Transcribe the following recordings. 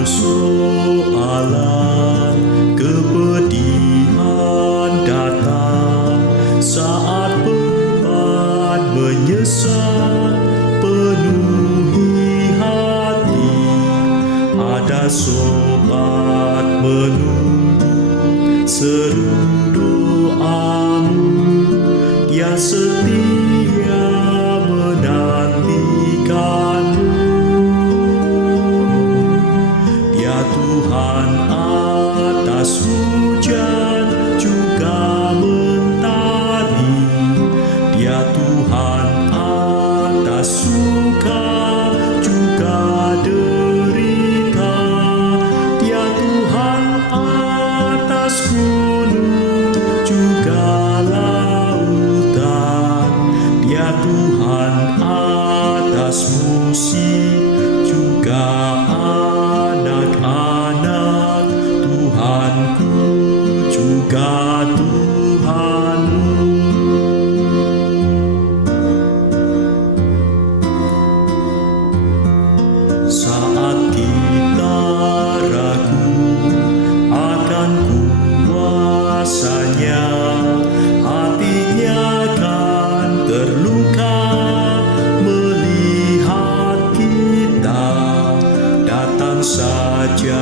persoalan, kepedihan datang saat beban menyesal penuhi hati. Ada sobat menunggu seru doamu, dia setia menantikanmu. Dia Tuhan atas hujan juga mentari, Dia Tuhan atas suka juga derita, Dia Tuhan atas gunung juga lautan, Dia Tuhan atas musik juga anak-anak. Tuhanku juga Tuhanmu. Saat kita ragu akan kuasanya, hatinya kan terluka melihat kita. Datang saja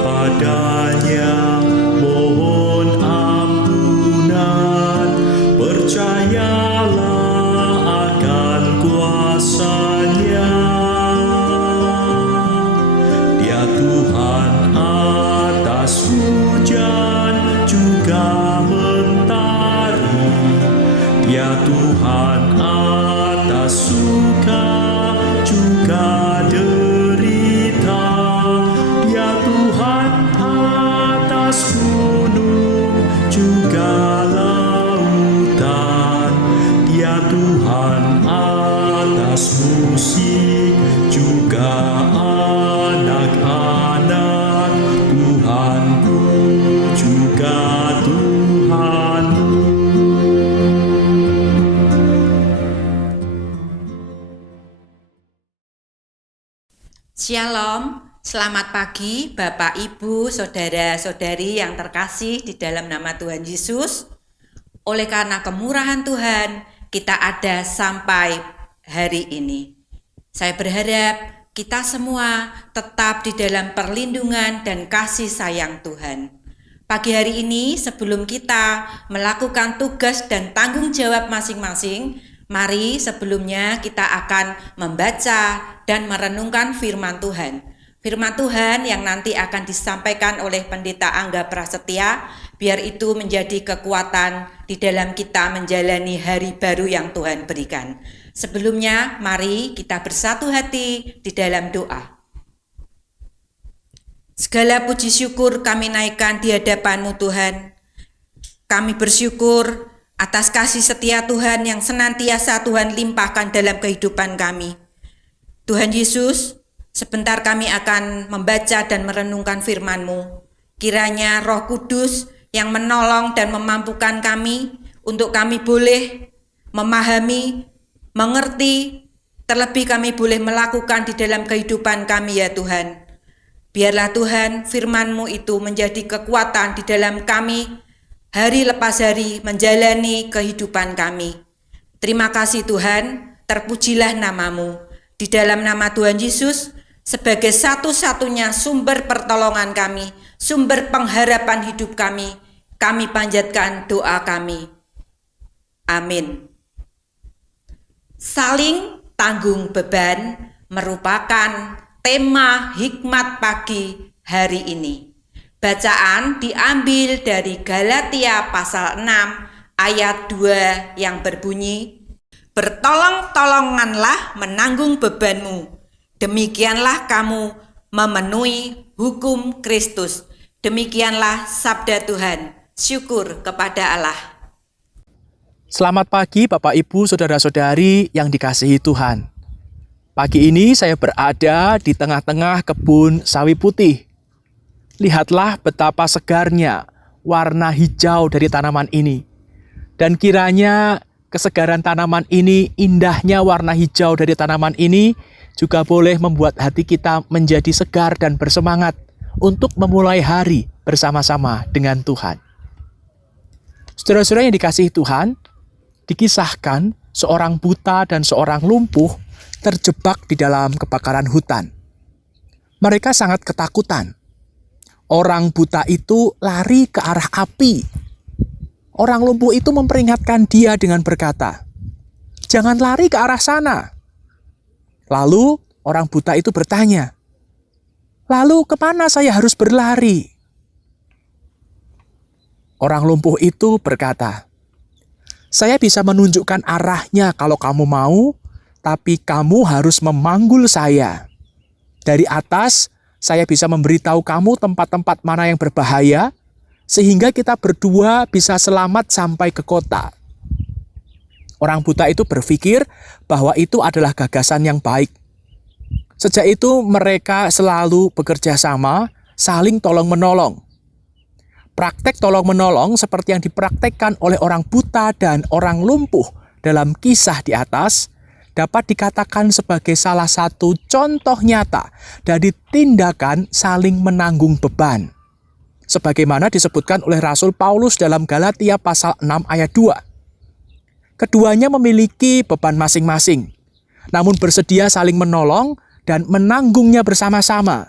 padanya, mohon ampunan, percayalah akan kuasanya. Dia Tuhan atas hujan juga mentari, Dia Tuhan atas suka juga derita, Dia Tuhan atas gunung juga lautan, Dia Tuhan atas musik juga anak-anak. Tuhanku juga Tuhanmu. Shalom, selamat pagi Bapak, Ibu, Saudara-saudari yang terkasih di dalam nama Tuhan Yesus. Oleh karena kemurahan Tuhan, kita ada sampai hari ini. Saya berharap kita semua tetap di dalam perlindungan dan kasih sayang Tuhan. Pagi hari ini sebelum kita melakukan tugas dan tanggung jawab masing-masing, mari sebelumnya kita akan membaca dan merenungkan firman Tuhan. Firman Tuhan yang nanti akan disampaikan oleh Pendeta Angga Prasetya, biar itu menjadi kekuatan di dalam kita menjalani hari baru yang Tuhan berikan. Sebelumnya, mari kita bersatu hati di dalam doa. Segala puji syukur kami naikkan di hadapan-Mu Tuhan. Kami bersyukur atas kasih setia Tuhan yang senantiasa Tuhan limpahkan dalam kehidupan kami. Tuhan Yesus, sebentar kami akan membaca dan merenungkan firman-Mu. Kiranya Roh Kudus yang menolong dan memampukan kami untuk kami boleh memahami, mengerti, terlebih kami boleh melakukan di dalam kehidupan kami ya Tuhan. Biarlah Tuhan firman-Mu itu menjadi kekuatan di dalam kami hari lepas hari menjalani kehidupan kami. Terima kasih Tuhan, terpujilah nama-Mu. Di dalam nama Tuhan Yesus sebagai satu-satunya sumber pertolongan kami, sumber pengharapan hidup kami panjatkan doa kami. Amin. Saling tanggung beban merupakan tema hikmat pagi hari ini. Bacaan diambil dari Galatia pasal 6 ayat 2 yang berbunyi, "Bertolong-tolonganlah menanggung bebanmu, demikianlah kamu memenuhi hukum Kristus." Demikianlah sabda Tuhan. Syukur kepada Allah. Selamat pagi Bapak Ibu Saudara-saudari yang dikasihi Tuhan. Pagi ini saya berada di tengah-tengah kebun sawi putih. Lihatlah betapa segarnya warna hijau dari tanaman ini. Dan kiranya kesegaran tanaman ini, indahnya warna hijau dari tanaman ini juga boleh membuat hati kita menjadi segar dan bersemangat untuk memulai hari bersama-sama dengan Tuhan. Saudara-saudara yang dikasihi Tuhan, dikisahkan seorang buta dan seorang lumpuh terjebak di dalam kebakaran hutan. Mereka sangat ketakutan. Orang buta itu lari ke arah api. Orang lumpuh itu memperingatkan dia dengan berkata, "Jangan lari ke arah sana." Lalu orang buta itu bertanya, "Lalu kemana saya harus berlari?" Orang lumpuh itu berkata, "Saya bisa menunjukkan arahnya kalau kamu mau, tapi kamu harus memanggul saya. Dari atas, saya bisa memberitahu kamu tempat-tempat mana yang berbahaya, sehingga kita berdua bisa selamat sampai ke kota." Orang buta itu berpikir bahwa itu adalah gagasan yang baik. Sejak itu mereka selalu bekerja sama, saling tolong-menolong. Praktek tolong-menolong seperti yang dipraktekkan oleh orang buta dan orang lumpuh dalam kisah di atas dapat dikatakan sebagai salah satu contoh nyata dari tindakan saling menanggung beban. Sebagaimana disebutkan oleh Rasul Paulus dalam Galatia pasal 6 ayat 2. Keduanya memiliki beban masing-masing, namun bersedia saling menolong dan menanggungnya bersama-sama.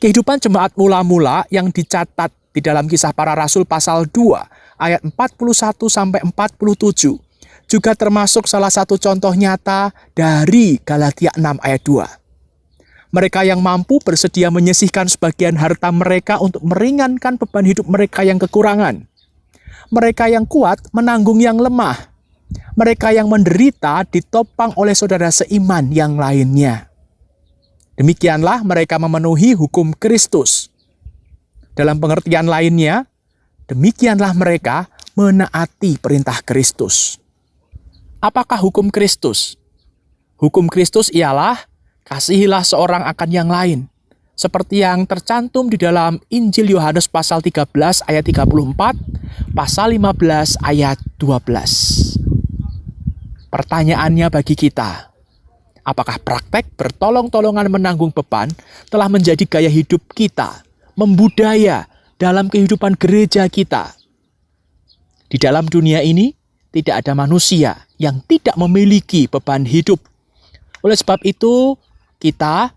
Kehidupan jemaat mula-mula yang dicatat di dalam Kisah Para Rasul pasal 2 ayat 41 sampai 47 juga termasuk salah satu contoh nyata dari Galatia 6 ayat 2. Mereka yang mampu bersedia menyisihkan sebagian harta mereka untuk meringankan beban hidup mereka yang kekurangan. Mereka yang kuat menanggung yang lemah. Mereka yang menderita ditopang oleh saudara seiman yang lainnya. Demikianlah mereka memenuhi hukum Kristus. Dalam pengertian lainnya, demikianlah mereka menaati perintah Kristus. Apakah hukum Kristus? Hukum Kristus ialah kasihilah seorang akan yang lain, seperti yang tercantum di dalam Injil Yohanes pasal 13 ayat 34, pasal 15 ayat 12. Pertanyaannya bagi kita, apakah praktek bertolong-tolongan menanggung beban telah menjadi gaya hidup kita, membudaya dalam kehidupan gereja kita? Di dalam dunia ini, tidak ada manusia yang tidak memiliki beban hidup. Oleh sebab itu, kita,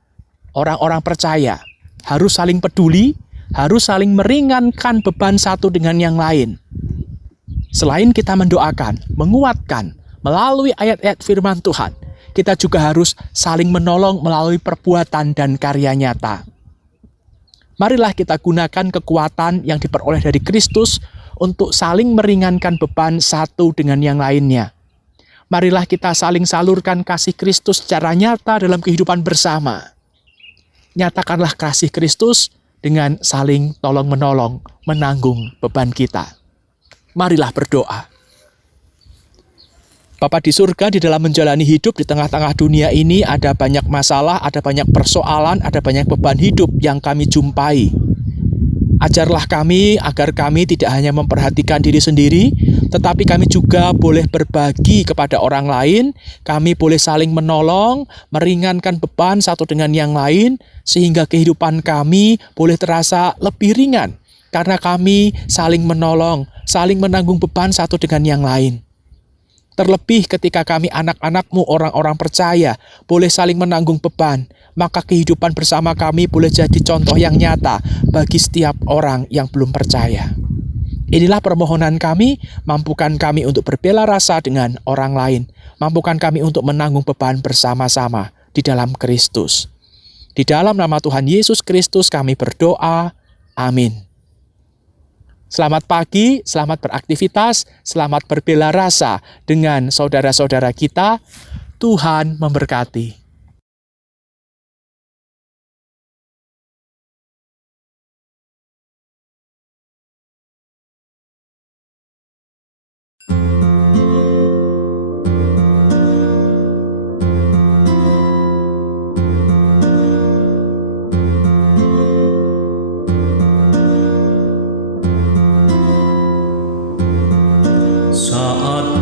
orang-orang percaya, harus saling peduli, harus saling meringankan beban satu dengan yang lain. Selain kita mendoakan, menguatkan, melalui ayat-ayat firman Tuhan, kita juga harus saling menolong melalui perbuatan dan karya nyata. Marilah kita gunakan kekuatan yang diperoleh dari Kristus untuk saling meringankan beban satu dengan yang lainnya. Marilah kita saling salurkan kasih Kristus secara nyata dalam kehidupan bersama. Nyatakanlah kasih Kristus dengan saling tolong-menolong, menanggung beban kita. Marilah berdoa. Bapa di surga, di dalam menjalani hidup di tengah-tengah dunia ini ada banyak masalah, ada banyak persoalan, ada banyak beban hidup yang kami jumpai. Ajarlah kami agar kami tidak hanya memperhatikan diri sendiri, tetapi kami juga boleh berbagi kepada orang lain. Kami boleh saling menolong, meringankan beban satu dengan yang lain, sehingga kehidupan kami boleh terasa lebih ringan, karena kami saling menolong, saling menanggung beban satu dengan yang lain. Terlebih ketika kami anak-anak-Mu, orang-orang percaya, boleh saling menanggung beban, maka kehidupan bersama kami boleh jadi contoh yang nyata bagi setiap orang yang belum percaya. Inilah permohonan kami, mampukan kami untuk berbela rasa dengan orang lain, mampukan kami untuk menanggung beban bersama-sama di dalam Kristus. Di dalam nama Tuhan Yesus Kristus kami berdoa, amin. Selamat pagi, selamat beraktivitas, selamat berbela rasa dengan saudara-saudara kita. Tuhan memberkati. Saat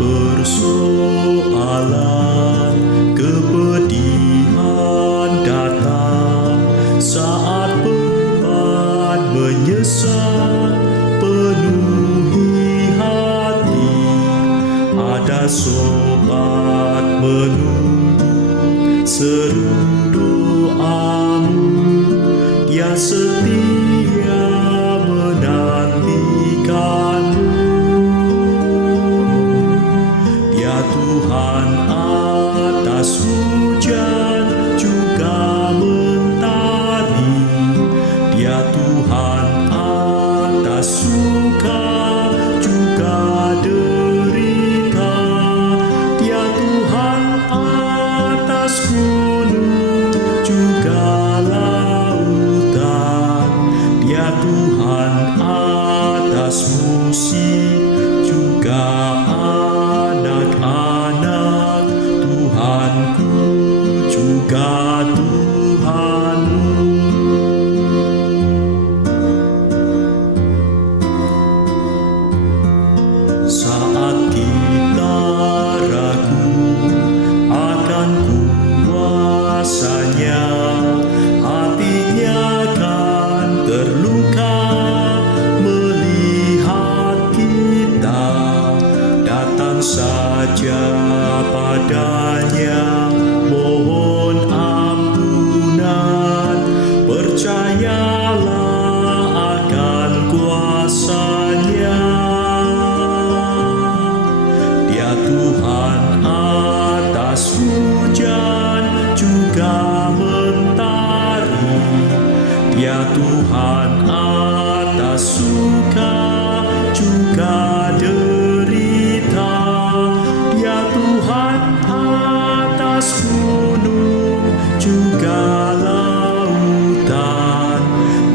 seru doamu, Dia setia menantikanmu. Dia Tuhan atas hujan juga mentari, Dia Tuhan atas suka juga derita, Dia Tuhan atas gunung juga lautan, Dia Tuhan atas musik juga anak-anak, Tuhanku juga Tuhanmu. Saat kita ragu akan kuasanya, hatinya kan terluka melihat kita. Datang saja padanya, mohon ampunan, percayalah akan kuasanya. Dia Tuhan atas hujan juga mentari, Dia Tuhan atas suka juga derita, Dia Tuhan atas gunung juga lautan,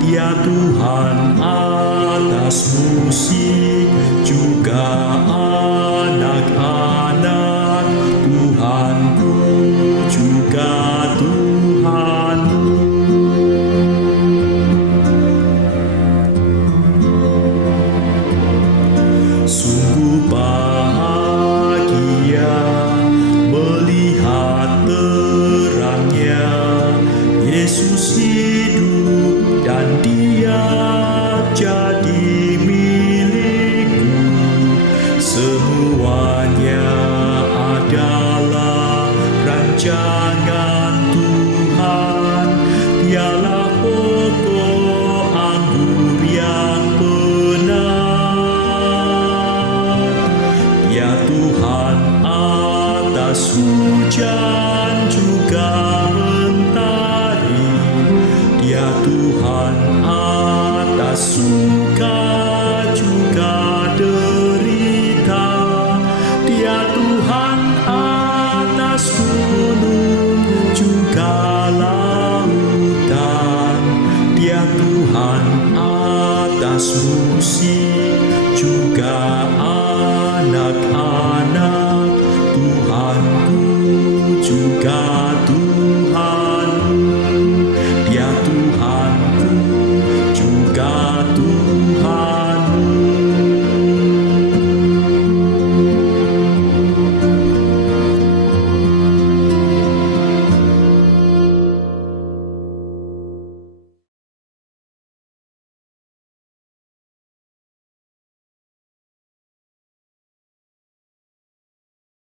Dia Tuhan atas musik juga anak-anak, Tuhanku juga Tuhanmu. Sungguh bahagia melihat terangnya, Yesus hidup dan Dia jadi milikku. Semuanya adalah rancangan Tuhan, Dialah pokok anggur yang benar. Ya Tuhan atas hujan juga mentari, Dia Tuhan atas suka juga derita, Dia Tuhan atas gunung juga lautan, Dia Tuhan atas musik